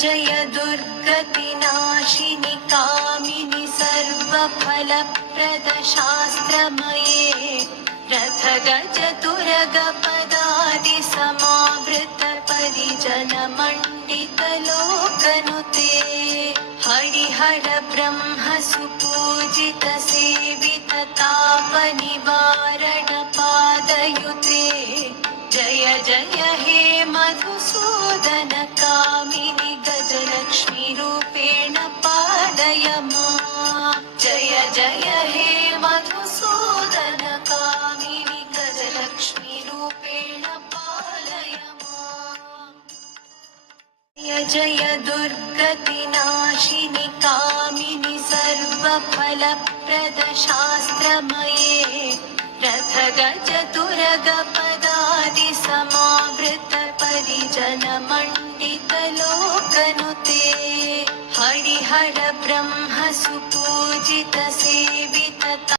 जय दुर्गतिनाशिनि कामिनि सर्वफलप्रद शास्त्रमये रथ गज तुरग पदादि समावृत परिजन मण्डित लोकनुते हरिहर ब्रह्म सुपूजित सेवित ताप निवारण पादयुते जय जय हे मधुसूदन कामिनि गजलक्ष्मी रूपेण पालय मां जय जय हे मधुसूदन कामिनि गजलक्ष्मी रूपेण पालय मां जय जय दुर्गतिनाशिनि कामिनि सर्वफलप्रद शास्त्रमये रथ गज तुरग पदादि समावृत परिजन मण्डित लोकनुते हरिहर ब्रह्म सुपूजित सेवित